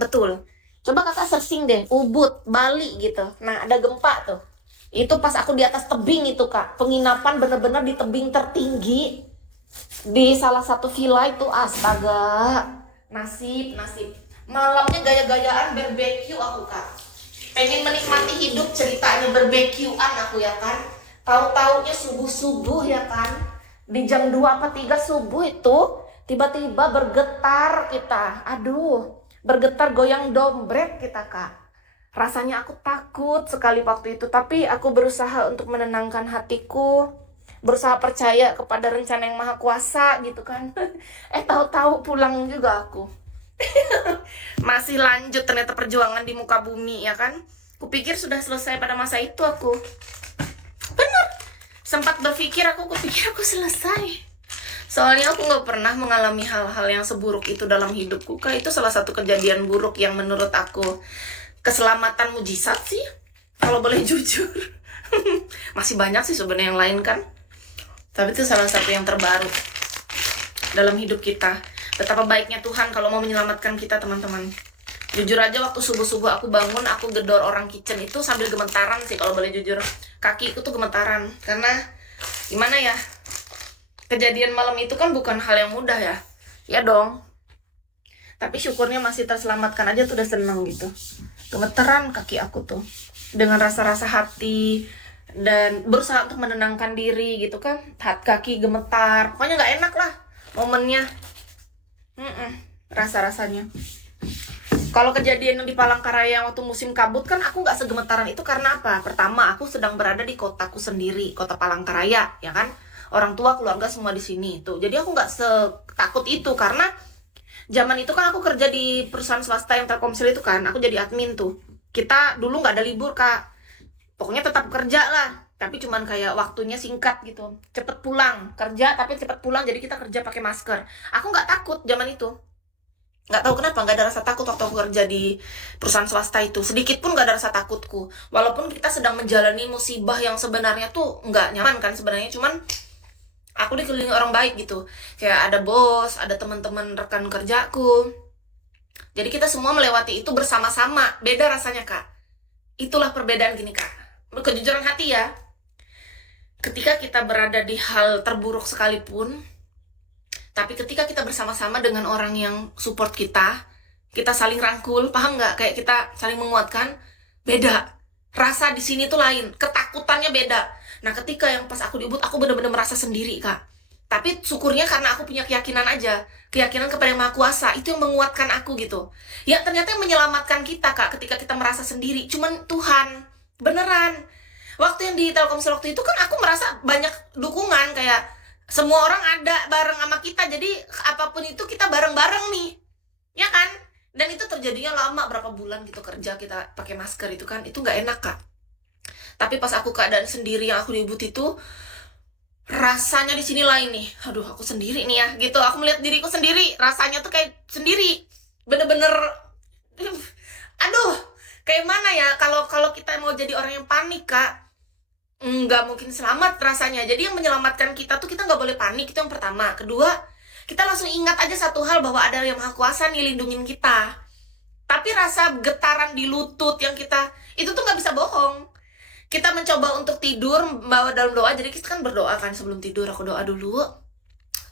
betul. Coba kakak searching deh, Ubud, Bali gitu. Nah, ada gempa tuh. Itu pas aku di atas tebing itu kak, penginapan bener-bener di tebing tertinggi di salah satu villa itu. Astaga, nasib nasib. Malamnya gaya-gayaan barbecue aku kak. Pengen menikmati hidup, ceritanya barbekyuan aku ya kan. Tahu-taunya subuh-subuh ya kan. Di jam 2 apa 3 subuh itu tiba-tiba bergetar kita. Aduh, bergetar goyang dompet kita kak. Rasanya aku takut sekali waktu itu, tapi aku berusaha untuk menenangkan hatiku, berusaha percaya kepada rencana yang maha kuasa gitu kan. Tahu-tahu pulang juga aku. Masih lanjut ternyata perjuangan di muka bumi ya kan. Kupikir sudah selesai pada masa itu aku. Bener. Sempat berpikir kupikir aku selesai. Soalnya aku nggak pernah mengalami hal-hal yang seburuk itu dalam hidupku. Kak, itu salah satu kejadian buruk yang menurut aku keselamatan mujizat sih, kalau boleh jujur. Masih banyak sih sebenarnya yang lain kan, tapi itu salah satu yang terbaru dalam hidup kita. Betapa baiknya Tuhan kalau mau menyelamatkan kita teman-teman. Jujur aja waktu subuh-subuh aku bangun, aku gedor orang kitchen itu sambil gemetaran sih kalau boleh jujur. Kakiku tuh gemetaran, karena gimana ya, kejadian malam itu kan bukan hal yang mudah ya. Ya dong. Tapi syukurnya masih terselamatkan aja tuh udah seneng gitu. Gemeteran kaki aku tuh dengan rasa-rasa hati dan berusaha untuk menenangkan diri gitu kan. Kaki gemetar, pokoknya nggak enak lah momennya. Rasa-rasanya. Kalau kejadian yang di Palangkaraya waktu musim kabut kan aku nggak segemetaran itu karena apa? Pertama, aku sedang berada di kotaku sendiri, kota Palangkaraya, ya kan? Orang tua, keluarga semua di sini tuh. Jadi aku nggak setakut itu karena zaman itu kan aku kerja di perusahaan swasta yang Telkomsel itu kan, aku jadi admin tuh. Kita dulu nggak ada libur kak, pokoknya tetap kerja lah. Tapi cuman kayak waktunya singkat gitu, cepet pulang kerja tapi cepet pulang. Jadi kita kerja pakai masker. Aku nggak takut zaman itu. Nggak tahu kenapa nggak ada rasa takut waktu aku kerja di perusahaan swasta itu, sedikit pun nggak ada rasa takutku. Walaupun kita sedang menjalani musibah yang sebenarnya tuh nggak nyaman kan sebenarnya, cuman aku dikelilingi orang baik gitu, kayak ada bos, ada teman-teman rekan kerjaku. Jadi kita semua melewati itu bersama-sama. Beda rasanya kak. Itulah perbedaan gini kak, kejujuran hati ya. Ketika kita berada di hal terburuk sekalipun, tapi ketika kita bersama-sama dengan orang yang support kita saling rangkul, paham nggak? Kayak kita saling menguatkan, beda. Rasa di sini tuh lain, ketakutannya beda. Nah, ketika yang pas aku di Ubud, aku bener-bener merasa sendiri, Kak. Tapi syukurnya karena aku punya keyakinan aja. Keyakinan kepada Yang Maha Kuasa, itu yang menguatkan aku gitu. Ya, ternyata yang menyelamatkan kita, Kak, ketika kita merasa sendiri, cuman Tuhan. Beneran. Waktu yang di Telkomsel waktu itu kan aku merasa banyak dukungan, kayak semua orang ada bareng sama kita, jadi apapun itu kita bareng-bareng nih, ya kan? Dan itu terjadinya lama, berapa bulan gitu kerja kita pakai masker itu kan, itu nggak enak kak. Tapi pas aku keadaan sendiri yang aku ribut itu, rasanya di sini lain nih. Aduh, aku sendiri nih ya, gitu. Aku melihat diriku sendiri, rasanya tuh kayak sendiri, bener-bener, aduh, kayak mana ya? Kalau kita mau jadi orang yang panik kak, nggak mungkin selamat rasanya. Jadi yang menyelamatkan kita tuh kita nggak boleh panik, itu yang pertama. Kedua, kita langsung ingat aja satu hal, bahwa ada Yang Maha Kuasa nih lindungin kita. Tapi rasa getaran di lutut yang kita itu tuh nggak bisa bohong. Kita mencoba untuk tidur bawa dalam doa. Jadi kita kan berdoa kan sebelum tidur. Aku doa dulu,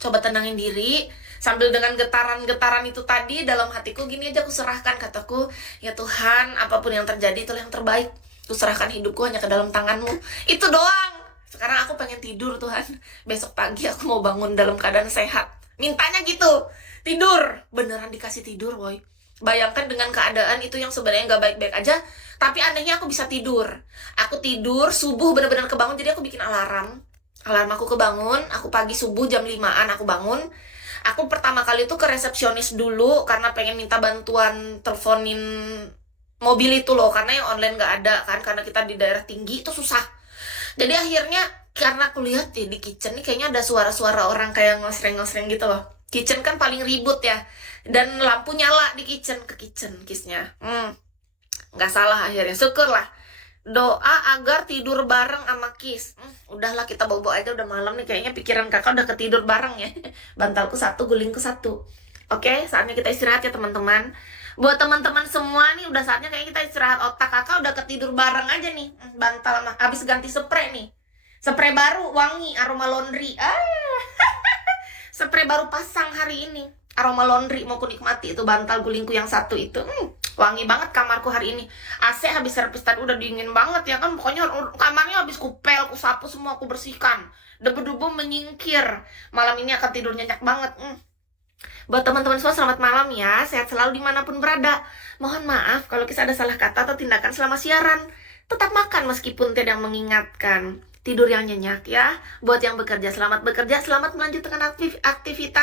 coba tenangin diri sambil dengan getaran-getaran itu tadi dalam hatiku. Gini aja aku serahkan, kataku, ya Tuhan, apapun yang terjadi itulah yang terbaik. Ku serahkan hidupku hanya ke dalam tangan-Mu. Itu doang. Sekarang aku pengen tidur Tuhan. Besok pagi aku mau bangun dalam keadaan sehat. Mintanya gitu. Tidur. Beneran dikasih tidur, boy. Bayangkan dengan keadaan itu yang sebenarnya nggak baik-baik aja, tapi anehnya aku bisa tidur. Aku tidur, subuh bener-bener kebangun. Jadi aku bikin alarm. Alarm aku kebangun. Aku pagi subuh jam 5-an aku bangun. Aku pertama kali tuh ke resepsionis dulu karena pengen minta bantuan teleponin mobil itu loh, karena yang online nggak ada kan, karena kita di daerah tinggi itu susah. Jadi akhirnya karena aku lihat di kitchen nih kayaknya ada suara-suara orang kayak ngosreng-ngosreng gitu loh. Kitchen kan paling ribut ya, dan lampu nyala di kitchen, ke kitchen kisnya. Nggak salah akhirnya, syukurlah. Doa agar tidur bareng sama Kis. Udahlah kita bobo aja, udah malam nih, kayaknya pikiran kakak udah ketidur bareng ya. Bantalku satu, gulingku satu. Oke, saatnya kita istirahat ya teman-teman. Buat teman-teman semua nih, udah saatnya kayak kita istirahat otak. Kakak udah ketidur bareng aja nih. Bantal sama habis ganti spray nih. Spray baru wangi aroma laundry. Spray baru pasang hari ini. Aroma laundry mau ku nikmati itu bantal gulingku yang satu itu. Wangi banget kamarku hari ini. AC habis servis tadi udah dingin banget ya kan. Pokoknya kamarnya habis kupel, ku sapu semua, aku bersihkan. Debu-debu menyingkir. Malam ini akan tidur nyenyak banget. Buat teman-teman semua selamat malam ya. Sehat selalu dimanapun berada. Mohon maaf kalau kita ada salah kata atau tindakan selama siaran. Tetap makan meskipun tidak mengingatkan. Tidur yang nyenyak ya. Buat yang bekerja, selamat bekerja. Selamat melanjutkan aktivitas.